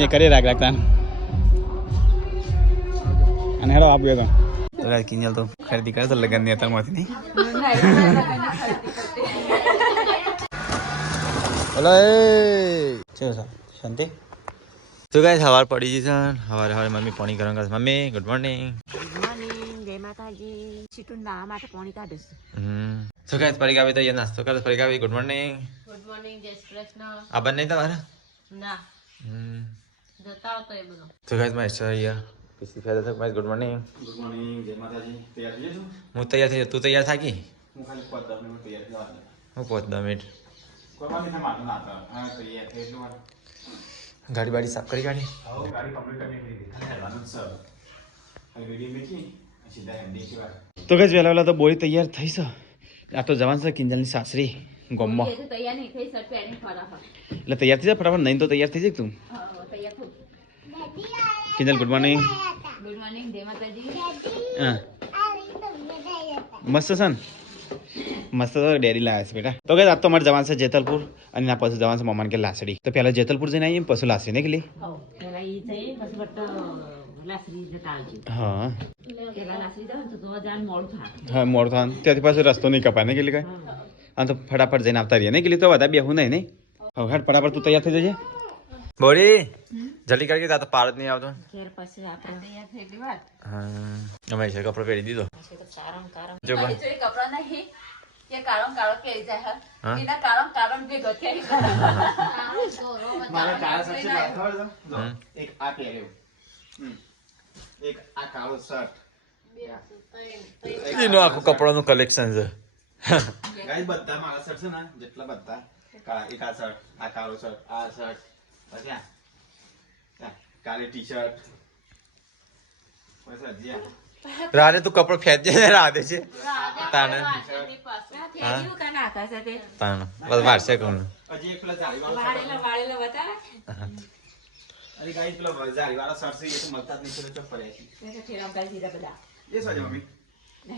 ને કરે રાખતા અને હેડો આપ્યો તો ગાઈસ કિંજલ તો ખરીદી કરે તો લગન ની અત્યારમાંથી નહીં હેલો એ છે શાંતિ તો ગાઈસ હવાર પડી ગઈ છે હવારે હવારે મમ્મી પાણી ગરમ કરે મમ્મી ગુડ મોર્નિંગ જય માતાજી છીટું ના માટે પાણી કાઢીશ તો ગાઈસ પરિગાવી તો એ નાસ્તો કરે પરિગાવી ગુડ મોર્નિંગ જય શ્રી કૃષ્ણ આ બંને તમારા ના જતા હતો એ બધો તો ગાઈસ મેં અહીંયા किसी फायदा तक मैं गुड मॉर्निंग जय माता जी तैयार થઈ જજો હું તૈયાર થઈ તું તૈયાર થાકી હું ખાલી 5 મિનિટ તૈયાર થવા હું 5 મિનિટ કોઈવાની ના માતો ના આ તૈયાર થઈ એટલું ગાડી બાડી સાફ કરી ગાડી હા ગાડી કમ્પ્લીટ કરી દીધી ખાલી હેડવાનું સર આ વિડિયો મેકી સીધા હેન્ડી કેવા તો ગાઈસ વેલા તો બોરી તૈયાર થઈ છે આ તો જવાન છે કિંજલની સાસરી ગોમમાં એ તો તૈયાર નહીં થઈ સર પેરિંગ ફરાફટ એટલે તૈયાર થઈ જા ફટાફટ નહીં તો તૈયાર થઈ જાય તું હા તૈયાર થો કિંજલ ગુડ મોર્નિંગ જય માતાજી હા મસ્ત છે ને મસ્ત તો ડેરી લાવ્યા છે બેટા તો ગાઈસ આજ તો અમારે જવાનું છે જેતલપુર અને ના પછી જવાનું છે મમાન કે લાસડી તો પહેલા જેતલપુર જઈને આવીએ પછી લાસડી ને ગલી પેલા ઈ જઈ પછી બટ લાસરી જતા આવજો હા પેલા લાસરી જાવ તો જાન મોડું થાય હા મોડ થાય ત્યાંથી પાછું રસ્તો નહીં કપાય ને ગલી કઈ આ તો ફટાફટ જઈને આવતા રહીએ ને ગલી તો બધા બેહું નહીં ને હવે હાટ ફટાફટ તું તૈયાર થઈ જજે બોરી જલ્દી કરી તો પાડ નહીં આવતો ઘેર પછી આપણે તૈયાર થઈ ગઈ વાત હા અમે છે કપડો પહેરી દીધો છે તો કારમ કારમ જો બા જો કપડા નહીં કે કારમ કારમ કે જાય હા એના કારમ કારમ ભી ગથે મારા કાળા શર્ટ છે ખબર છે એક આ પહેર્યો એક આ કાળો શર્ટ એનો આખું કપડાનું કલેક્શન છે ગાઈસ બધા મારા શર્ટ છે ને જેટલા બધા એક આ શર્ટ આ કાળો શર્ટ આ શર્ટ પછી આ કાળી ટી-શર્ટ પછી હજી રાધે તું કપડો ફેંચે છે રાધે છે તાને થેલીઓ કા નાખા છે તે તાને બસ વારસે કોણ હજી એક પેલા જાળીવાળો વાળેલા બતાવે અરે ગાઈસ પેલા જાળીવાળા શર્ટ છે એ તો મળતા જ નહીં તો પડ્યા છે તે થેલામ કાઈ દીધા બધા એ સાજે મમ્મી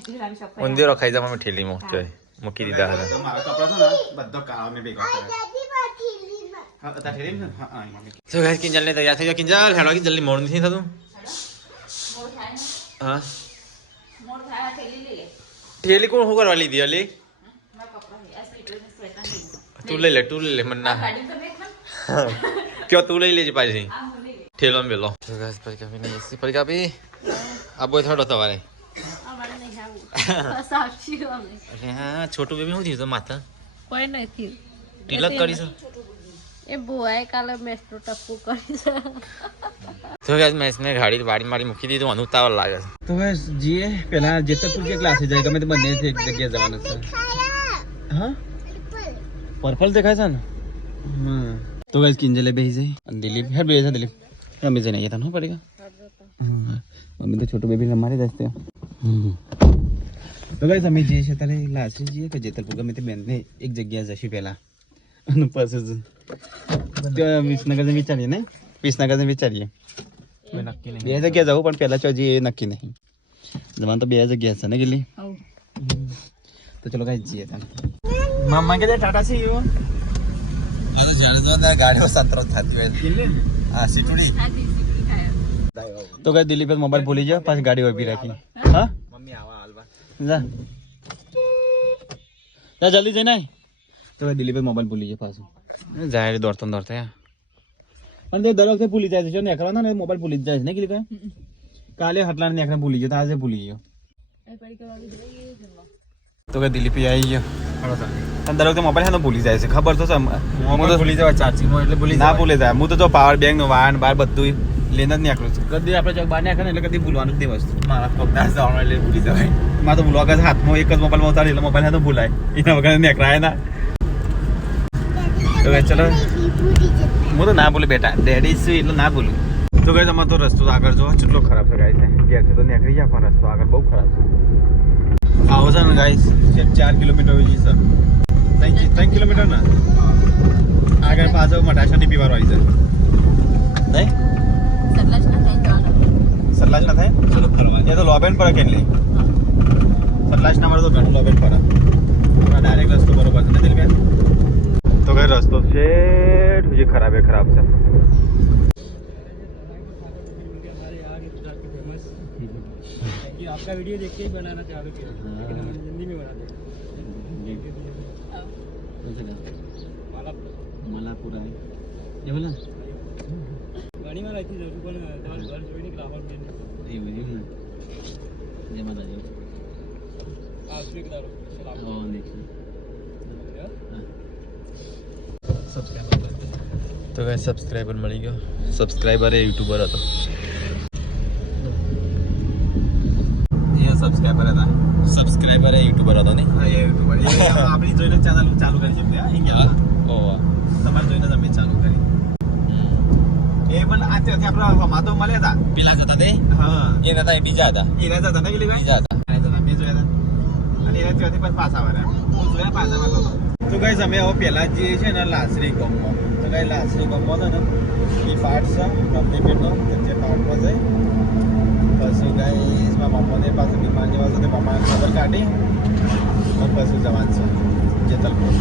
થેલામ શોપ ઉંદીરો ખાઈ જા મમ્મી ઠેલી મૂકી દીધા હતા મારા કપડા છે ને બધો કાળો મેં ભેગા કર્યા હા તા ઠેલી ને હા મમ્મી તો ગાઈસ કિંજલ ને તૈયાર થઈ ગયો કિંજલ હેડો કે જલ્દી મોડ નથી થતું મોડ થાય ને હા મોડ થાય થેલી લે ઠેલી કોણ શું કરવા લીધી અલી મારા કપડા હે આ સ્વીટર ને સ્વેટર નહીં તું લઈ લે મને ના ગાડી તો મેં ક્યો તું લઈ લેજે પાછી આ મને ઠેલો મેલો તો ગાઈસ પર કાપી નહીં એસી પર કાપી આ બોય થોડો તમારે અમારે નહીં આવું સાચી અમે અરે હા છોટું બેબી શું થયું તો માથા કોઈ નથી તિલક કરી છે એ બોય કાલે મેસ્ટ્રો ટપ્પુ કરી છે તો ગાઈસ મેં इसमें ગાડી વાડી મારી મૂકી દીધું અનુ તાવર લાગે છે તો ગાઈસ જીએ પેલા જેતલપુર કે ક્લાસે જાય ગમે તે બંને એક જગ્યાએ જવાનું છે હા પર્પલ દેખાય છે ને હા તો ગાઈસ કિંજલે બેહી જાય અને દિલીપ હેડ બેહી જા દિલીપ અમે જઈને આયા તને પડેगा મમ્મી તો છોટું બેબી રમાડી દસ્તે તો ગાઈસ અમે જે છે તારે લાસરી જીએ કે જેતલપુર ગમે તે બેનને એક જગ્યાએ જશી પહેલા અને પછી વિસનગર જઈને વિચારીએ ને વિસનગર જઈને વિચારીએ નક્કી નહીં બે જગ્યા જવું પણ પહેલા ચોજી એ નક્કી નહીં જવાનું તો બે જગ્યા છે ને ગેલી તો ચલો ગાઈસ જઈએ તને મામા કે ટાટા સી યુ આ તો જાણે તો ગાડીઓ સત્ર થતી હોય આ સીટુડી તો ગાઈસ દિલ્હી પર મોબાઈલ ભૂલી જાવ પાછી ગાડી ઉભી રાખી હા મમ્મી આવા હાલવા જા જલ્દી જઈને આય તો દિલ્હી પર મોબાઈલ ભૂલી જાય પાછું જાય દોડતા દોડતા પણ તે દર વખતે ભૂલી જાય છે જો નેકળવાનો ને મોબાઈલ ભૂલી જ જાય છે ને કે કાલે હટલાને નેકળા ભૂલી ગયો તો આજે ભૂલી ગયો તો કે દિલ્હી પે આવી ગયો પણ દર વખતે મોબાઈલ હા ભૂલી જાય છે ખબર તો મોબાઈલ ભૂલી જવાય ચાર્જિંગમાં એટલે ભૂલી ના ભૂલે જાય હું તો જો પાવર બેંક નું વાહન બાર બધું લઈને જ નીકળું છું કદી આપણે ચોક બહાર નીકળે એટલે કદી ભૂલવાનું જ નહીં વસ્તુ મારા પગના જવાનું એટલે ભૂલી જવાય મારે તો ભૂલવા હાથમાં એક જ મોબાઈલ ઉતારી એટલે મોબાઈલ હા તો ભૂલાય એના વગર નીકળાય ના તો ચલો હું તો ના બોલું બેટા ડેડી છું એટલે ના બોલું તો ગાઈસ અમારો તો રસ્તો આગળ જો કેટલો ખરાબ છે ગાઈસ ઘેરથી તો નીકળી જાય પણ રસ્તો આગળ બહુ ખરાબ છે આવો છે ને ગાઈસ 4 કિલોમીટર હોય છે 3 કિલોમીટર ના આગળ પાછો મટાશા પીવાર આવી છે નહીં સલ્લાજ ના થાય ચલો ફરવા એ તો લોબેન પર કેટલી સલ્લાજ ના મળે તો ઘણું લોબેન પર ડાયરેક્ટ રસ્તો બરોબર છે ને દિલબેન તો કઈ રસ્તો છે જે ખરાબ છે आपका वीडियो देख के ही बनाना चालू किया लेकिन हम हिंदी में बनाते हैं मालापुरा आहे हे बोला गाड़ी में रहती जरूर पण घर जोईन एक रावण में हे बोलिए ना जय माता दी आपने करा सलाम हो नेक्स्ट તો ગાઈસ સબસ્ક્રાઇબર મળી ગયો સબસ્ક્રાઇબર એ યુટ્યુબર હતો સબસ્ક્રાઇબર હતા સબસ્ક્રાઇબર એ યુટ્યુબર હતો ને હા એ યુટ્યુબર આપણી જોઈને ચેનલ ચાલુ કરી છે ઇન્ડિયા ઓ તમારે જોઈને જ અમે ચાલુ કરી એ પણ આ તે આપણા માતો મળ્યા હતા પેલા હતા તે હા એ નતા એ બીજા હતા એ નતા હતા ને પેલી બીજા હતા મેં જોયા હતા અને એના ત્યાંથી પણ પાછા આવ્યા હું જોયા પાછા આવ્યા તો ગાઈસ અમે હવે પહેલા જે છે ને લાસરી ગામમાં તો ગાઈસ લાસરી ગામમાં છે ને એ પાર્ટ છે ગમે પેટનો જે પાર્ટમાં જાય પછી ગાઈસ મારા મમ્માને પાસે બીમાર જેવા છે તે મમ્માને ખબર કાઢી પછી જવાન છે જેતલપુર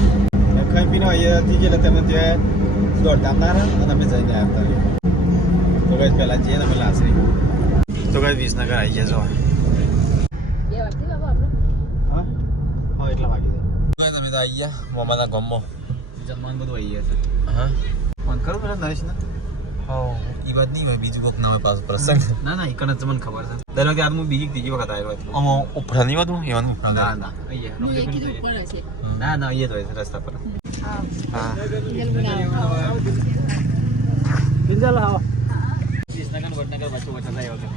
ખાઈ પીને અહીંયાથી ગયેલા તમે ત્યાં દોડતા ના રહે અને અમે જઈને આવતા રહીએ તો ગાઈસ પહેલા જઈએ ને અમે લાસરી તો ગાઈસ વિસનગર આવી ગયા છો હા હા એટલા વાગી જાય તમે તો આવી ગયા મમ્માના ગામમાં જમવાનું બધું આવી ગયા છે હા ફોન કરો પેલા નરેશને હા એ વાત નહીં હોય બીજું કોક ના હોય પાછું પ્રસંગ ના ના એકણ જ મને ખબર છે દર વખતે આજ હું બીજી ત્રીજી વખત આવ્યો હતો આમાં ઉપરા નહીં હતું એવાનું ઉપરા ના ના અહીંયા ના ના અહીંયા જ હોય છે રસ્તા પર હા किंजल आओ વિસનગર વડનગર વચ્ચે વચ્ચે થાય વખત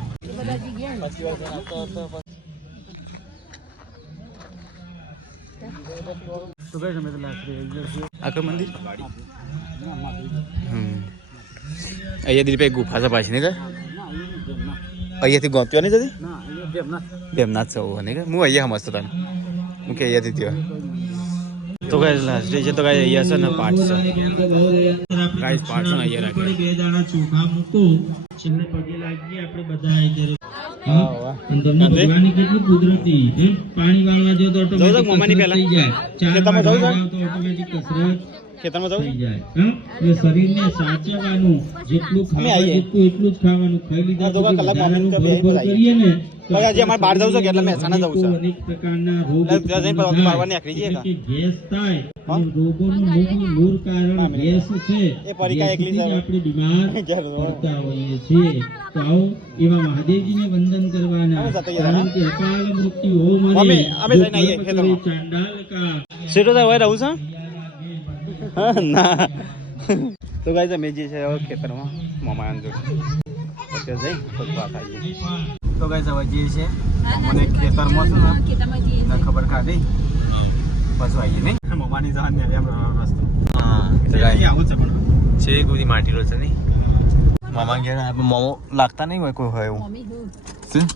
પછી વાર આવતો હતો तो गए हमें तो लास्ट रे આખર મંદિર અહીંયા દીપે ગુફા છે પાછી નહીં અહીંયાથી ગોત્યો નહીં જતી ना ये देवना ભેમનાથ સૌ નહીં હું અહીંયા સમજતો તને હું કે અહીંયાથી થયો તો ગાઈસ લાસ્ટ છે તો ગાઈસ અહીંયા છે ને પાઠ છે ગાઈસ પાઠ છે ને અહીંયા રાખે બે દાણા ચોખા મૂકો છેલ્લે પગે લાગીએ આપણે બધા ઇધર હા વાહ અંદરના ભગવાનની કેટલું કુદરતી પાણી વાળવા જો તો ઓટોમેટિક મમ્માની પહેલા થઈ જાય ચાર ખેતરમાં જવું છે? તો ઓટોમેટિક કસરત ખેતરમાં જવું થઈ જાય હા એટલે શરીરને સાચવવાનું જેટલું ખાવાનું જેટલું એટલું જ ખાવાનું ખાઈ લીધા હા, તો પછી કલાક વધારાનું મમ્મી તો બરોબર બે કરીએ ને તો આજે અમારે બહાર જવું છે કે એટલે મહેસાણા જવું છે અનેક પ્રકારના રોગ એટલે ત્યાં જઈને પછી મારવા નીકળી જઈએ એટલે કે ગેસ થાય હા? અને રોગોનું મૂળ કારણ ગેસ છે એ પરીક્ષા એકલી ગેસથી જ જાય. આપણે બીમાર પડતા હોઈએ છીએ તો આવો એવા મહાદેવજીને વંદન કરવાના અમે જતા રહ્યા કારણ કે અકાલ મૃત્યુ હો મરે અમે જઈને આવીએ ખેતરમાં. ચાંડાલ કા સીધો થાય હોય રહું છે હા ના તો ગાઈસ અમે જે છે હવે ખેતરમાં મામા આંજો પછી જઈ પછી પાછા આવીએ તો ગાઈસ હવે જે છે મને ખેતરમાં છે ને ખબર કાઢી પાછું આવીએ નહીં મમ્માની જવાન ને એમ રસ્તો હા તો ગાઈસ આવું છે પણ છે કોઈ માટી રોજ છે નહીં મામા ઘેર મોમો લાગતા નહીં હોય કોઈ હોય એવું શું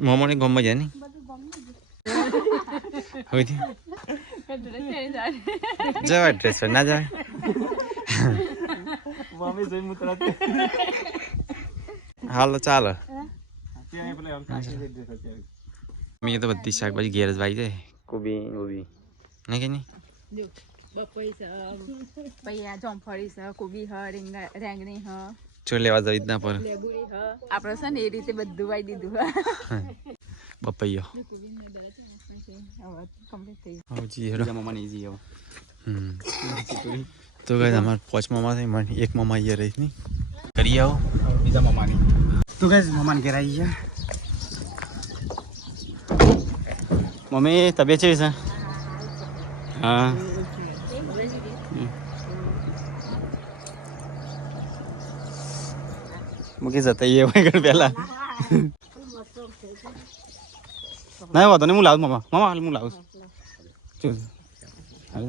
મોમોને ગમમાં જાય નહીં હોય જવાય ડ્રેસ ના જવાય મમ્મી જોઈ મુતરાત હાલ ચાલો મેં તો બધી શાકભાજી ઘેર જ વાઈ જાય કોબી ગોબી નહીં કે નહીં જોમફળી છે કોબી હ રેંગણી હ જો લેવા જવી જ ના પર લેબુડી હ આપણે છે ને એ રીતે બધું વાઈ દીધું બપૈયો હવે કમ્પ્લીટ થઈ હા જી હેડો મમ્માની જી હવે તો ગાઈસ અમાર પાંચ મામા છે મને એક મામા અહીંયા રહી નહીં કરી આવો બીજા મામાની તો ગાઈસ મામાને ઘેર આવી ગયા મમ્મી તબિયત છે હા મૂકી જતા એ હોય પેલા ના વાંધો નહીં હું લાવું મામા મામા હાલ હું લાવું છું હાલ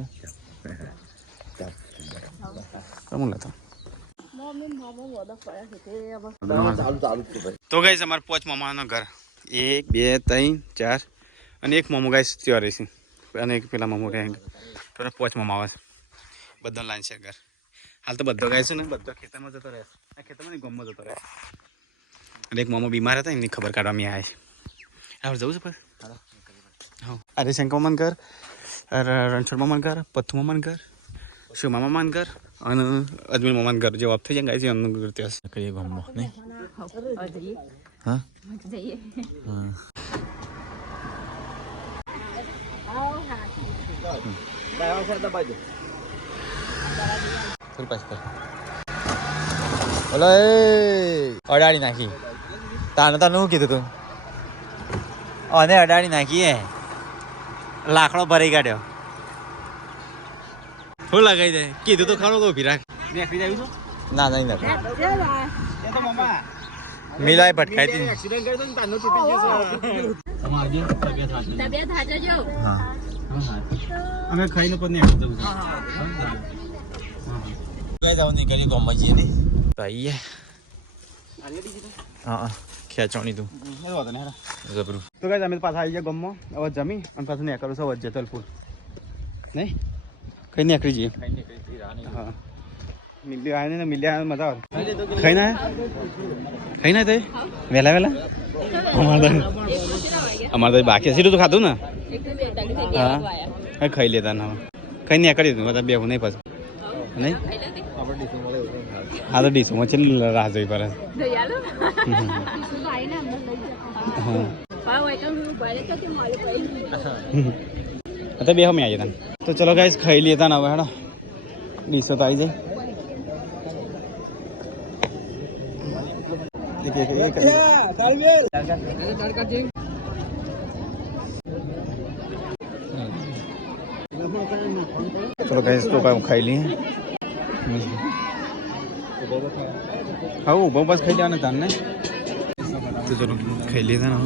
હું લાવતો તો ગાઈસ અમારે પાંચ મામાનો ઘર 1 2 3 4 અને એક મામો ગાઈસ ત્યાં રહેશે અને એક પેલા મામો રહે તો પાંચ મામા આવે બધા લાઈન છે ઘર હાલ તો બધો ગાય છે ને બધો ખેતરમાં જતો રહે આ ખેતરમાં નહીં ગામમાં જતો રહે અને એક મામો બીમાર હતા એમની ખબર કાઢવા મેં આવ્યા છે આપણે જવું છે આર્યશંકર મામનકર, રણછોડ મામનકર, પથ્થુ મામનકર, શિવમા મામનકર અને અજમેર મામનકર જે ઓફ થઈ જાય ગાય છે એમનું ઇતિહાસ કહીએ ગામમાં નહીં. હા જઈએ. ઓલો એ અડાડી નાખી તાને શું કીધું તું અને અડાડી નાખી એ લાકડો ભરાઈ કાઢ્યો શું લગાવી દે કીધું તો ખરો તો ઉભી રાખ ના નહીં નથી મિલાય ભટકાઈ તબિયત હાચવજો. અમે ખાઈને પણ નહીં જવું કઈ જવું નહીં કરી ગમમાં જઈએ નહીં તો આવીએ હા ખેંચવાની તું જબરું તો ગાઈસ અમે પાછા આવી ગયા ગામમાં હવે જમી અને પાછું નીકળું છું હવે જેતલપુર નહીં કઈ નીકળી જઈએ હા મિલ્લી આવે ને મિલ્લી આવે મજા આવે ખાઈ ના તે વહેલા અમારે તો બાકી સીધું તો ખાધું ને હા કઈ ખાઈ લેતા ના કઈ નીકળી દીધું બધા બેહું નહીં પાછું નહીં હા તો ડીશોમાં છે રાહ જોઈ પડે તો બે અમે આવી હતા તો ચલો ગાઈસ ખાઈ લેતા ને હવે હેડો ડીશો તો આવી જાય ચલો ગાઈસ તો કામ ખાઈ લઈએ હા ઉભો બસ ખાઈ લેવાના તાર ને તો ચલો ખાઈ લીધા ને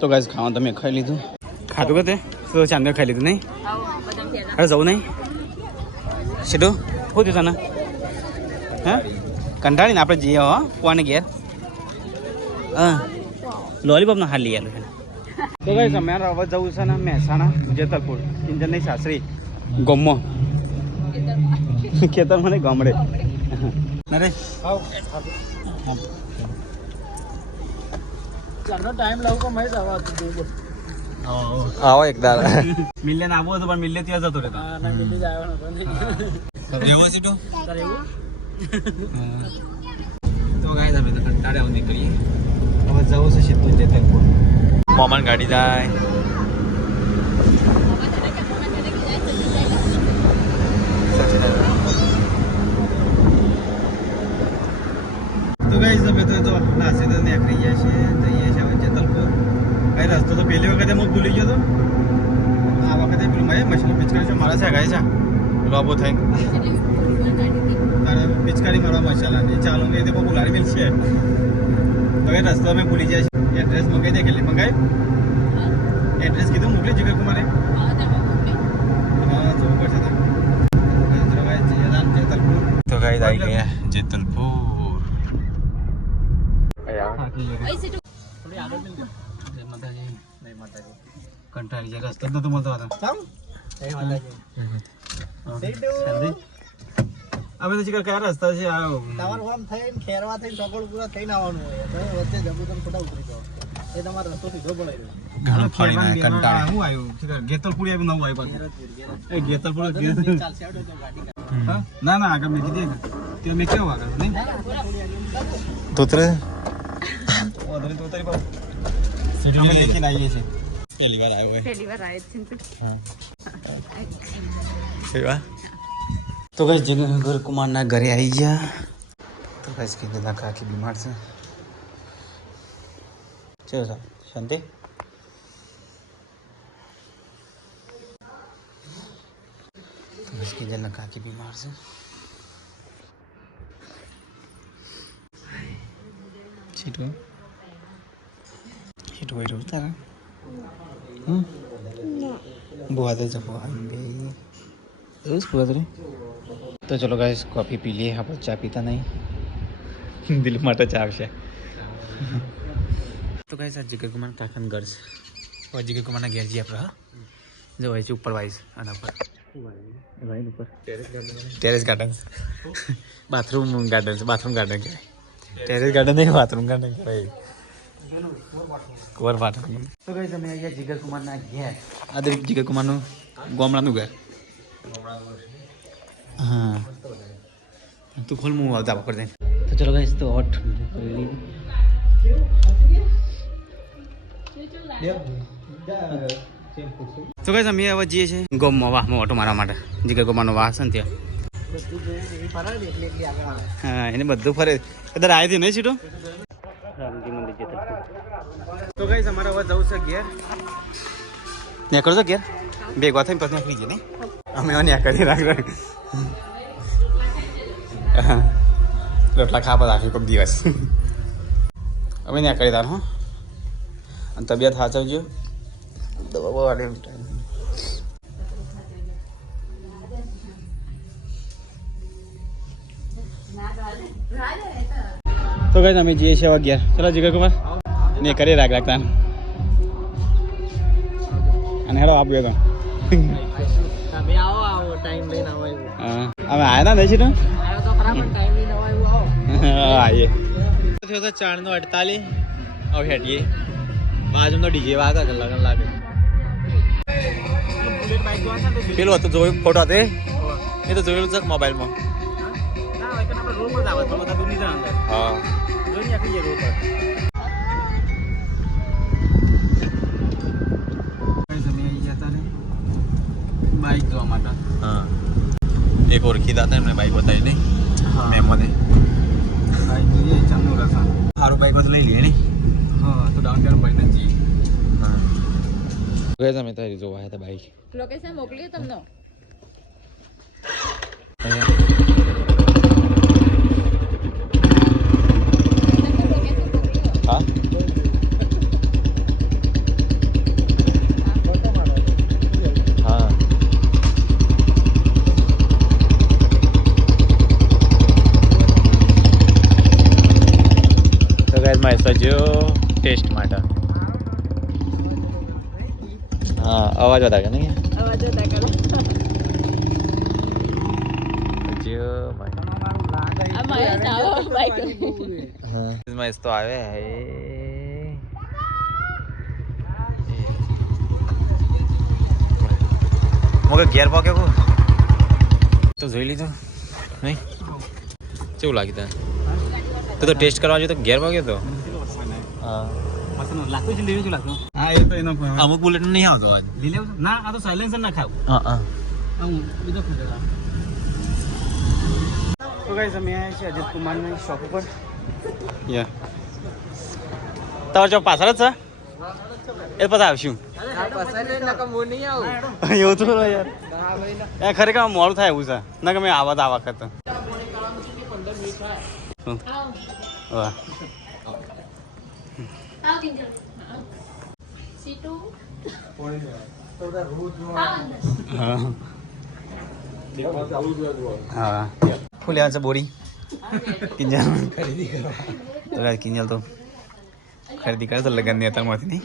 તો ગાઈસ ખાવા તમે ખાઈ લીધું ખાધું કે તે તો ચાંદર ખાઈ લીધું નહીં અરે જવું નહીં સીધું શું થયું તને હા કંટાળીને આપણે જઈએ હો કોને ઘેર હા લોલીપોપનો હાલ લઈ આવેલું તો ગાઈસ અમે હવે જવું છે ને મહેસાણા જેતલપુર કિંજલની સાસરી ગોમમાં ખેતર મને ગામડે નરેશ આવો એક દાડા મિલ્લે ને આવવો હતો પણ મિલ્લે ત્યાં જતો રહેતો તો ગાઈસ અમે તો કંટાળે આવું નીકળીએ હવે જવું છે સીધું જેતલપુર મોમન ગાડી જાય તો ગાઈસ અમે તો નાસે તો નીકળી ગયા છે જઈએ છે હવે જેતલપુર કઈ રસ્તો તો પહેલી વખતે હું ભૂલી ગયો તો આ વખતે પેલું મેં મશીન પિચકારી છે મારા છે ગાય છે લોબો થઈ તારે પિચકારી મારવા મસાલા નહીં ચાલો એ તો બુલાડી મિલ છે હવે રસ્તો અમે ભૂલી જાય છે એડ્રેસ મંગાવી દે કેટલી મંગાવી એડ્રેસ કીધું મોકલી જગ્યા કુમારે હા જવું પડશે જેતલપુર તો ગાઈસ આવી ગયા જેતલપુર કંટાળી જાય રસ્તો જ નતો મળતો હતો અમે તો કયા રસ્તા છે તમારું આમ થઈને ખેરવા થઈને ચોકડ પૂરા થઈને આવવાનું હોય વચ્ચે જબુ તમે ખોટા ઉતરી જાઓ એ તમારો રસ્તો સીધો પડાવી ગેતલપુર આવ્યું નવું આવ્યું ગેતલપુર ના ના આગળ મેં કીધી ત્યાં મેં કેવું આગળ નહીં તોતરે અમે દેખીને આવીએ છીએ પહેલી વાર આવ્યો હોય પહેલી વાર આવ્યો છે સેવા તો ગાઈસ જગર કુમારના ઘરે આવી ગયા તો ગાઈસ કીધેલા કાકી બીમાર છે ચલો સર શાંતિ તો ગાઈસ કીધેલા કાકી બીમાર છે સીટો સીટો હોય રહ્યું તારા बुआ दे जब बुआ दे तो चलो गाइस कॉफ़ी पी लिए यहाँ पर चाय पीता नहीं दिल માટે ચા આવશે તો ગાઈસ આ જીગર કુમાર કાકાના ઘર છે और જીગર કુમારના ઘેર જઈએ આપણે હા જો હોય છે ઉપર વાઈસ આના પર વાઈન ઉપર ટેરેસ ગાર્ડન બાથરૂમ ગાર્ડન છે બાથરૂમ ગાર્ડન કહેવાય ટેરેસ ગાર્ડન નહીં બાથરૂમ ગાર્ડન કહેવાય કોરપાટ તો કઈ તમે અહીંયા જીગર કુમારના ઘેર આ દરેક જીગર કુમારનું ગામડાનું ઘર હા તું ખોલ હું આવતા વાપર દે તો ચલો ગાઈસ તો હોટ તો ગાઈસ અમે હવે જઈએ છીએ ગોમમાં વાહમાં ઓટો મારવા માટે જીગર કુમારનો વાહ છે ને ત્યાં હા એને બધું ફરે કદાચ આવી હતી નહીં સીટો રામજી મંદિર જતા તો ગાઈસ અમારે હવે જવું છે ઘેર ત્યાં કરજો ઘેર ભેગવા થઈને પછી નીકળી જઈએ નહીં અમે ત્યાં કરી રાખ રોટલા ખાવા રાખ્યું કોઈક દિવસ અમે ત્યાં કરી તાર હો અને તબિયત સાચવજો દવા બવા તો કઈ અમે જઈએ છીએ અગિયાર ચલો જીગર કુમાર ને કરી રાખતા અને હેડો આપ્યો તો તમે આવો ટાઈમ લઈને આવો હા અમે આવ્યા ના નહીં છે આવ્યો તો ખરા પણ ટાઈમ લઈને આવો આવીએ થયો તો 4:48 હવે હેડીએ બાજુનો ડીજે વાગે કલાક લાગે પેલો હતો જોયું ફોટો હતો એ તો જોયેલું છે મોબાઈલમાં હા બાઈક જોવા માટે હા એક ઓળખીતા હતા એમને બાઈક બતાવી નહીં મેમોને બાઈક જોઈએ ચામનું રસા સારું બાઈક બધું લઈ લઈએ નહીં હા તો ડાઉન ટાઉન બાઈક જઈએ હા ગયા તમે તારી જોવા આવ્યા હતા બાઈક લોકેશન મોકલીએ તમને હા હા તો ગાઈસ માં સજો ટેસ્ટ માટે હા અવાજ વધારે નહીં અવાજ ઓછા કરો સજો ભાઈ આ મારે આવો બાઈક હા મસ્ત તો આવે હે મોકે ઘેર પાકે કો તો જોઈ લીધું નહીં કેવું લાગ્યું તને તો ટેસ્ટ કરવા જોઈએ તો ઘેર પાક્યો તો હા લાગતું છે લેવું લાગતું હા એ તો એનો અમુક બુલેટ નહીં આવતો આજ લીલે ના આ તો સાયલેન્સર ના ખાવું હા હા હું બીજો ફૂટેલા તો ગાઈસ અમે આવ્યા છીએ અજીત કુમારની શોપ ઉપર યા તમારે જો પાછળ જ છે એ પછી આવશું એવું તો યાર એ ખરેખર મોડું થાય એવું છે ના કે મેં આવત આ વખત વાહ હા ફૂલ આવે છે બોરી કિંજલ કિંજલ તો ખરીદી કરે તો લગનની અત્યારમાંથી નહીં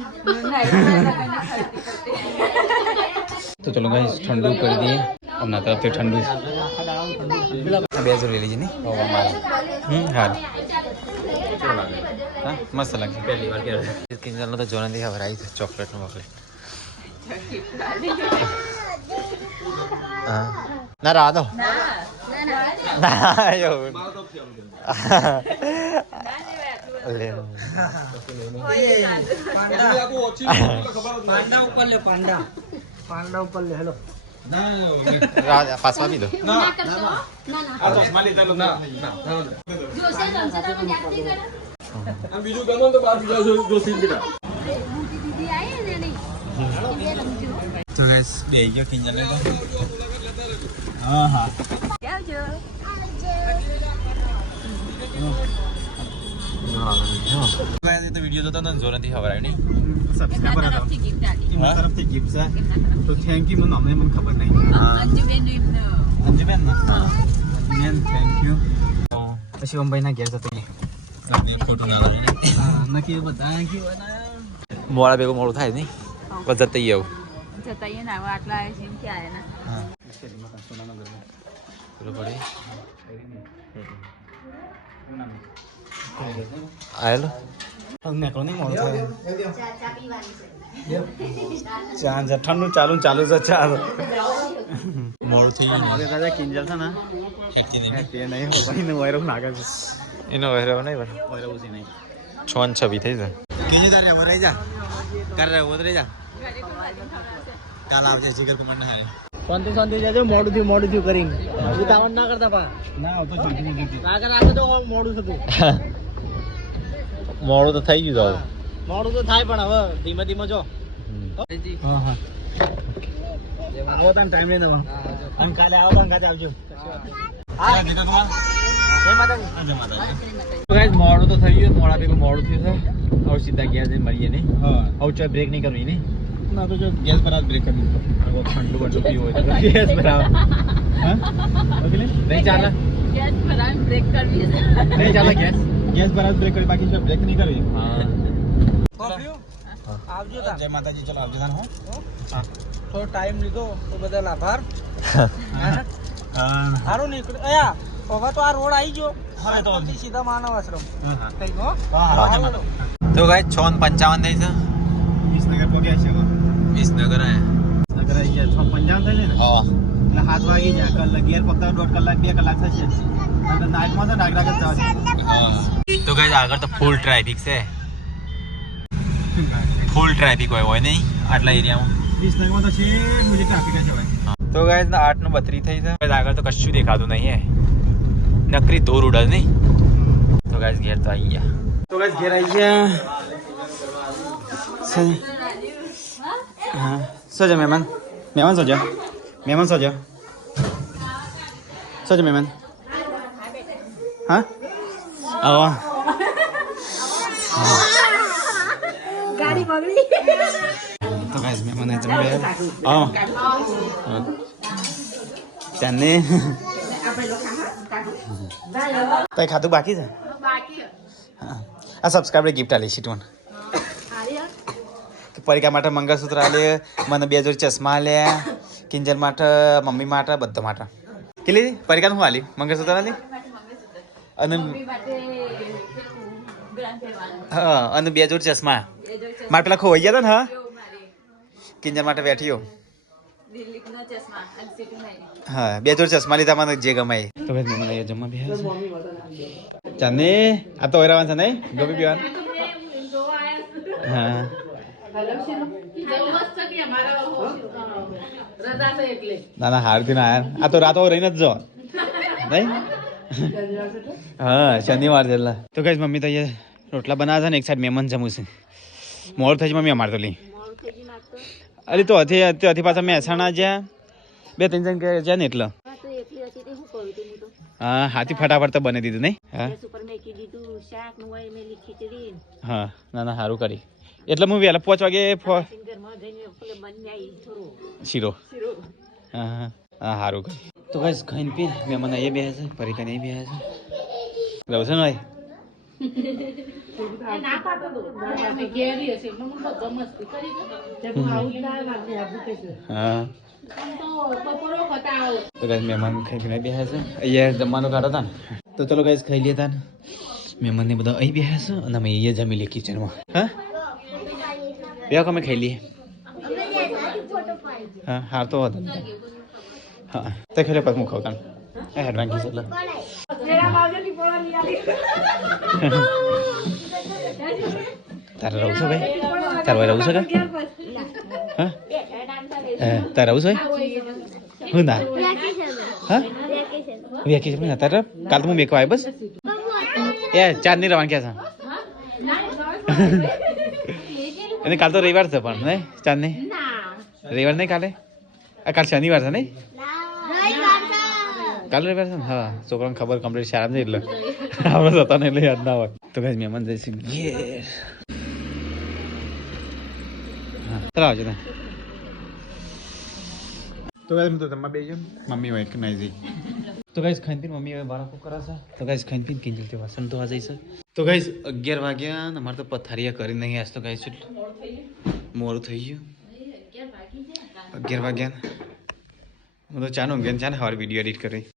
તો ચલો ગાઈસ ઠંડુ કરી દઈએ હમણાં તરફથી ઠંડુ બે હજાર લઈ લીધી નહીં હા હા મસ્ત લાગે પહેલી વાર કિંજલનો તો જોને દેખા ભરાઈ છે ચોકલેટનો ચોકલેટ હા ના રાહ દો ના એવું લે પાંડા ઉપર લે હેલો પાસમાં બી દો બીજું ગમો તો બાર બીજા જો સીન બેટા તો ગાઈસ બે ગયો કિંજલ હા હા આવજો તો વિડીયો જોતો ને જો નથી ખબર આવી નહીં સબસ્ક્રાઈબર હતા તરફથી ગિફ્ટ આવી એમના તરફથી ગિફ્ટ છે તો થેન્ક યુ મને ખબર નહીં અંજુબેન અંજુબેન અંજુબેન થેન્ક યુ પછી ઓમભાઈના ઘેર જતો ફોટો ના નક્કી બધા મોડા ભેગું મોડું થાય નહીં બસ જતા આવું જતા ને આવો આટલા આવે છે એમ કે આયા ના હા પેલો પડી આવેલો નીકળો નહીં મોડું થાય ચા ઠંડુ ચાલુ છે ચાલ મોડું થઈ ગયું મોડું થાય કિંજલ છે ને નહીં એનો વૈરવ નાખે છે એનો વૈરવ નહીં વૈરવ છે નહીં 6:06 થઈ જાય કિંજલ તારે હવે રહી જા કર રહે ઉતરી જા કાલ આવજે જીગર કુમાર ના હારે શાંતિ જજો મોડું થયું કરીને ઉતાવળ ના કરતા પા ના આવતો જલ્દી આગળ આગળ તો મોડું થતું મોડું તો થઈ ગયું મોડું તો થાય પણ હવે ધીમે ધીમે જો હા હા આવો તાન ટાઈમ લઈને આવવાનો અને કાલે આવો તો કાલે આવજો હા જય માતાજી ગાઈસ મોડું તો થઈ ગયું મોડા ભેગું મોડું થયું છે હવે સીધા ગયા જઈને મળીએ નહીં હા હવે ચાલ બ્રેક નહીં કરવી નહીં ના તો જો ગેસ પર બ્રેક કરી ઠંડુ બંડુ પીવું હોય તો ગેસ બરાબર હા ઓકે નહીં ચાલે ગેસ ભરાવીને બ્રેક કરવી છે. નહીં ચાલે ગેસ ગેસ પર બ્રેક કરી બાકી જો બ્રેક નહીં કરવી હા આવજો તા જય માતાજી ચલો આવજો તાન હો થોડો ટાઈમ લીધો તો બદલ આભાર હા સારું નીકળ અયા હવે તો આ રોડ આવી ગયો હવે તો પછી સીધા માનવ આશ્રમ હા થઈ ગયો હા તો ગાઈસ 6:55 થઈ છે વિસનગર પહોંચ્યા છે વિસનગર આયા વિસનગર આવી ગયા 6:55 થઈ ને હા એટલે 7 વાગી ગયા કલાક ગેર પકડા 1.5 કલાક 2 કલાક થશે અને નાઇટમાં તો નાગરાગ જ જવા તો ગાઈસ આગળ તો ફૂલ ટ્રાફિક છે ફૂલ ટ્રાફિક હોય નહીં આટલા એરિયામાં વિસનગરમાં તો છે મુજે ટ્રાફિક છે ભાઈ તો ગાઈસ 8:32 થઈ છે આગળ તો કશું દેખાતું નહીં હે નકરી દૂર ઉડે નહીં તો ગાઈસ ઘેર તો આવી ગયા તો ગાઈસ ઘેર આવી ગયા હા સોજો મહેમાન સોજો મહેમાન હા આવો ગાડી બગડી. તો ગાઈસ મહેમાન આવી જમી ગયા આવો ચાંદની તઈ ખાતું બાકી છે હા આ સબસ્ક્રાઈબર ગિફ્ટ આલી છે ટોન પરિકા માટે મંગળસૂત્ર આલે મને 2 જોડી ચશ્મા આલ્યા કિંજલ માટે મમ્મી માટે બધા માટે કેટલી પરિકા હું આલી મંગળસૂત્ર આલી અને હા અને 2 જોડી ચશ્મા મારે પેલા ખોવાઈ ગયા હતા ને હા કિંજલ માટે બેઠીઓ હા 2 જોડી ચશ્મા લીધા મને જે ગમાય તો ભાઈ મને અહીંયા જમવા બેહ્યા છે ચાને આ તો ઓરાવાન છે નહીં ગોપી બેવાન હા ના ના હારથી ના આયા આ તો રાતો રહીને જ જો નહીં હા શનિવાર જેટલા તો કઈ મમ્મી તો અહીંયા રોટલા બનાવે છે ને એક સાઈડ મહેમાન જમું છે મોડ થઈ મમ્મી અમારે તો લી અરે તો હતી પાછા મહેસાણા જ્યાં 2-3 જણ કે જ્યાં ને એટલે હા હાથી ફટાફટ તો બની દીધું નહીં હા હા ના ના સારું કરી એટલે હું વહેલા 5 વાગે શીરો હા હા હા સારું કરી તો બસ ખાઈને પી મહેમાન અહીંયા બેસે છે પરીકા નહીં બેસે છે રહું છે ને ભાઈ હા તો ગાઈસ મહેમાન ખાઈ પીને બેસે છે અહીંયા જમવાનું કાઢો હતા ને તો ચલો ગાઈસ ખાઈ લેતા ને મહેમાનને બધા અહીં બેસે છે અને અમે અહીંયા જમી લઈએ કિચનમાં હા બે અમે ખાઈ લઈએ હા હાર તો હતો હા તે ખાઈ લે પાછું હું ખાવ તાન હેડવાંગી છે એટલે તારે રહું છો ભાઈ તારે રહું છો કે હા તારે રહું છો હું ના હા વેકેશન તારે કાલ તો હું મેકવા આવ્યો બસ એ 4 ની રવાન ક્યાં છે એને કાલ તો રવિવાર છે પણ નહીં 4 ની રવિવાર નહીં કાલે કાલ શનિવાર છે નહીં કાલે રવિવાર છે ને હા છોકરાને ખબર કમ્પ્લીટ શાળા છે એટલે આપણે જતા ને એટલે યાદ ના હોય તો કઈ મહેમાન જઈશું ઘેર હા ચાલો આવજો ત્યાં તો ગાઈસ હું તો જમવા બેસી જાઉં મમ્મી હોય કે નહીં જઈ તો ગાઈસ ખાઈને પીને મમ્મી હવે બાળકો કરે છે તો ગાઈસ ખાઈને પીને કિંજલ તે વાસણ તો આ જઈશે તો ગાઈસ 11 વાગ્યા ને અમારે તો પથારીયા કરી નહીં આજ તો ગાઈસ મોડું થઈ ગયું 11 વાગ્યા હું તો ચાનો ચાને હવાર વિડીયો એડિટ કરી